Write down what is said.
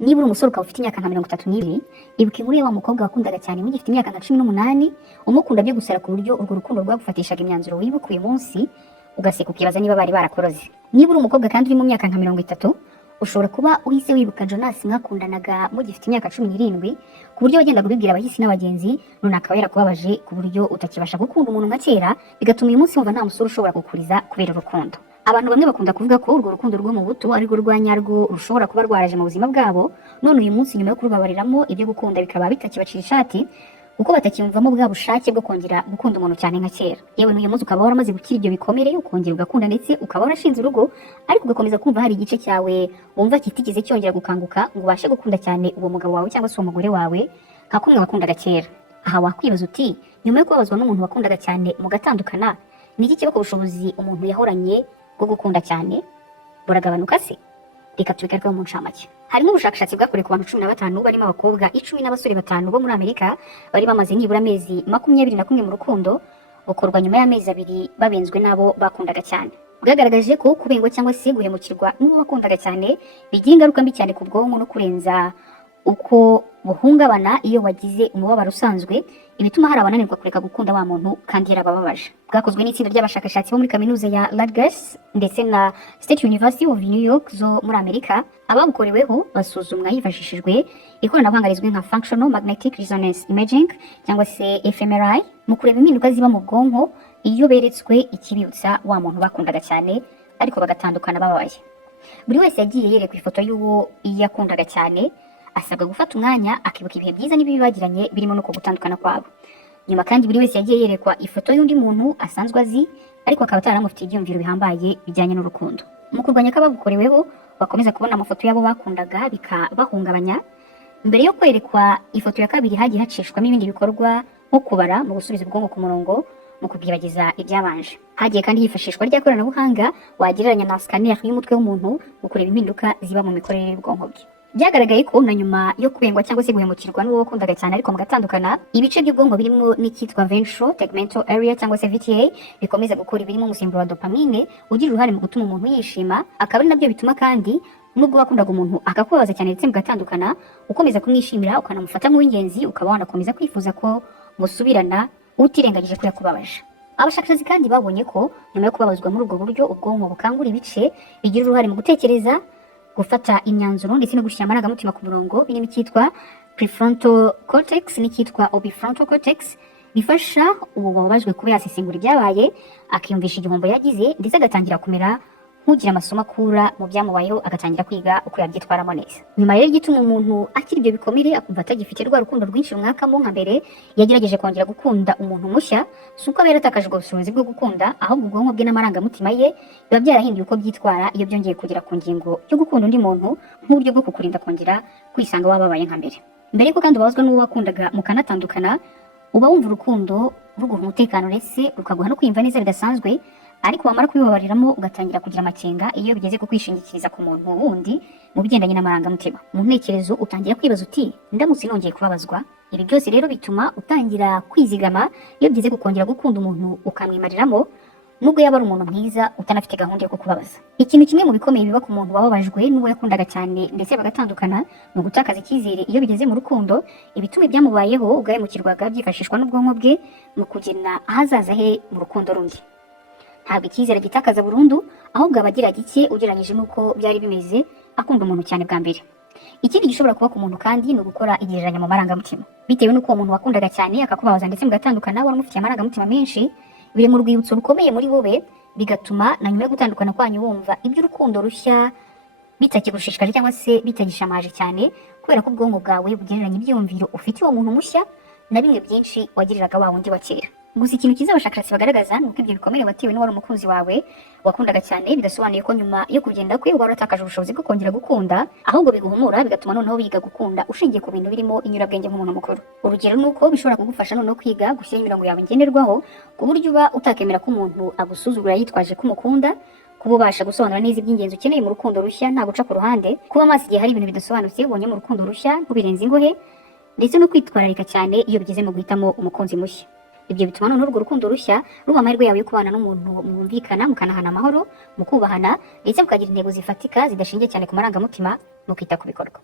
niba uri umusore ukaba ufite imyaka nka 32, ibuka inkuru ya wa mukobwa wakundaga cyane mugifite imyaka nka 18, umukunda byo gusara ku buryo urwo rukundo rwagufatishaga imyanzuro wibuka uyu munsi ugaseka ukibaza niba bari barakoroze. Niba uri umukobwa kandi uri mu myaka nka 30, ushobora kuba uhise wibuka Jonas mwakundanaga mugifite imyaka 17, ku buryo wagendaga ubibwira abahisi n'abagenzi runaka yarakubabaje ku buryo utakibasha gukunda umuntu nka kera, bigatuma uyu munsi wumva nta musore ushobora kukuriza kubera urukundo. Abantu bamwe bakunda kuvuga ko urwo rukundo rwo mu buto ari rwo rwanyarwo rushobora kuba rwaraje mu buzima bwabo, none uyu munsi nyuma yo kurubabariramo ibyo gukunda bikaba bitakibacira ishati, kuko batakiyumvamo bwa bushake bwo kongera gukunda umuntu cyane nka kera. Yewe n'uyu munsi ukaba waramaze gukira ibyo bikomere, ukongera ugakunda ndetse ukaba warashinze urugo, ariko ugakomeza kumva hari igice cyawe wumva kitigeze cyongera gukanguka ngo ubashe gukunda cyane uwo mugabo wawe cyangwa se uwo mugore wawe nka kumwe wakundaga kera. Aha wakwibaza uti, nyuma yo kubabazwa n'umuntu wakundaga cyane mugatandukana, ni iki kiba ku bushobozi umuntu yahoranye bwo gukunda cyane buragabanuka se? Reka tubigarukeho mu ncamake. Harimo ubushakashatsi bwakorewe ku bantu 15 barimo abakobwa 10 n'abasore 5 bo muri Amerika bari bamaze nibura amezi 21 mu rukundo, bukorwa nyuma y'amezi 2 babenzwe nabo bakundaga cyane. Bwagaragaje ko kubengwa cyangwa se guhemukirwa n'uwo bakundaga cyane bigira ingaruka mbi cyane ku bwonko no kurenza uko buhungabana iyo wagize umubabaro usanzwe, ibituma hari abananirwa kureka gukunda wa muntu kandi yarabababaje. Bwakozwe n'itsinda ry'abashakashatsi bo muri kaminuza ya Rutgers ndetse na State University of New York zo muri Amerika. Ababukoreweho basuzumwa hifashishijwe ikoranabuhanga rizwi nka Functional Magnetic Resonance Imaging cyangwa se fMRI mu kureba impinduka ziba mu bwonko iyo beretswe ikibibutsa wa muntu bakundaga cyane ariko bagatandukana bababaye. Buri wese yagiye yerekwa ifoto y'uwo yakundaga cyane, asabwa gufata umwanya akibuka ibihe byiza n'ibibi bagiranye birimo no gutandukana kwabo. Nyuma kandi buri wese yagiye yerekwa ifoto y'undi muntu asanzwe azi ariko akaba ataramufitiye ibyumviro bihambaye bijyanye n'urukundo. Mu kurwanya ko ababukoreweho bakomeza kubona amafoto yabo bakundaga bikabahungabanya, mbere yo kwerekwa ifoto ya kabiri hagiye hacishwamo ibindi bikorwa nko kubara mu gusubiza ubwonko ku murongo mu kubyibagiza ibyabanje. Hagiye kandi hifashishwa rya koranabuhanga wagereranya na scanner y'umutwe w'umuntu mu kureba impinduka ziba mu mikorere y'ubwonko bwe. Byagaragaye ko na nyuma yo kubengwa cyangwa se guhemukirwa n'uwo wakundaga cyane ariko mugatandukana, ibice by'ubwonko birimo n'icyitwa ventral tegmental area cyangwa se VTA bikomeza gukora ibirimo umusemburo wa dopamine ugira uruhare mu gutuma umuntu yishima, akaba ari nabyo bituma kandi nubwo wakundaga umuntu akakubabaza cyane ndetse mugatandukana, ukomeza kumwishimira ukanamufata nk'uw'ingenzi, ukaba wanakomeza kwifuza ko musubirana utirengagije ko yakubabaje. Abashakashatsi kandi babonye ko nyuma yo kubabazwa muri ubwo buryo ubwonko bukangura ibice bigira uruhare mu gutekereza, gufata imyanzuro ndetse no gushyira amarangamutima ku murongo, birimo icyitwa prefrontal cortex n'icyitwa orbifrontal cortex, bifasha uwo wababajwe kuba yasesengura ibyabaye, akiyumvisha igihombo yagize ndetse agatangira kumera nk'ugira amasomo akura mu byamubayeho, agatangira kwiga uko yabyitwaramo neza. Nyuma rero igituma umuntu akiri ibyo bikomere akumva atagifite rwa rukundo rwinshi rumwakamo nka mbere yagerageje kongera gukunda umuntu mushya, si uko aba yaratakaje ubwo bushobozi bwo gukunda, ahubwo ubwonko bwe n'amarangamutima ye biba byarahinduye uko byitwara iyo byongeye kugera ku ngingo yo gukunda undi muntu nk'uburyo bwo kukurinda kongera kwisanga wababaye nka mbere. Mbere yuko kandi ubabazwa n'uwo wakundaga mukanatandukana, uba wumva urukundo ruguha umutekano ndetse rukaguha no kwiyumva neza bidasanzwe, ariko wamara kubibabariramo ugatangira kugira amakenga iyo bigeze ku kwishingikiriza ku muntu wundi mu bigendanye n'amarangamutima. Mu ntekerezo utangira kwibaza uti, ndamutse nongeye kubabazwa. Ibi byose rero bituma utangira kwizigama iyo bigeze gukongera gukunda umuntu ukamwimariramo, nubwo yaba ari umuntu mwiza utanafite gahunda yo kukubabaza. Ikintu kimwe mu bikomeye biba ku muntu wababajwe n'uwo yakundaga cyane ndetse bagatandukana ni ugutakaza icyizere iyo bigeze mu rukundo, ibituma ibyamubayeho ugahemukirwaga byifashishwa n'ubwonko bwe mu kugena ahazaza he mu rukundo rundi. Ntabwo icyizere gitakaza burundu, ahubwo aba agira gike ugereranyije n'uko byari bimeze akunda umuntu cyane bwa mbere. Ikindi gishobora kuba ku muntu kandi ni ugukora igereranya mu marangamutima. Bitewe n'uko uwo muntu wakundaga cyane akakubabaza ndetse mugatandukana waramufitiye amarangamutima menshi, biri mu rwibutso rukomeye muri wowe, bigatuma na nyuma yo gutandukana kwanyu wumva iby'urukundo rushya bitakigushishikaje cyangwa se bitagishamaje cyane, kubera ko ubwonko bwawe bugereranya ibyiyumviro ufite uwo muntu mushya na bimwe byinshi wagiriraga wa wundi wa kera. Gusa ikintu cyiza abashakashatsi bagaragaza ni uko ibyo bikomere watewe n'uwari umukunzi wawe wakundaga cyane bidasobanuye ko nyuma yo kugenda kwe wari watakaje ubushobozi bwo kongera gukunda, ahubwo biguhumura bigatuma noneho wiga gukunda ushingiye ku bintu birimo inyurabwenge nk'umuntu mukuru. Urugero ni uko bishobora kugufasha noneho kwiga gushyira imirongo yawe ngenderwaho ku buryo uba utakemera ko umuntu agusuzugura yitwaje ko umukunda, kuba ubasha gusobanura neza iby'ingenzi ukeneye mu rukundo rushya nta guca ku ruhande, kuba amaso igihe hari ibintu bidasobanutse ubonye mu rukundo rushya ntubirenze ingohe, ndetse no kwitwararika cyane iyo bigeze mu guhitamo umukunzi mushya. Ibyo bituma noneho urwo rukundo rushya ruba amahirwe yawe yo kubana n'umuntu mwumvikana, mukanahana amahoro, mukubahana ndetse mukagira intego zifatika zidashingiye cyane ku marangamutima, mukita ku bikorwa.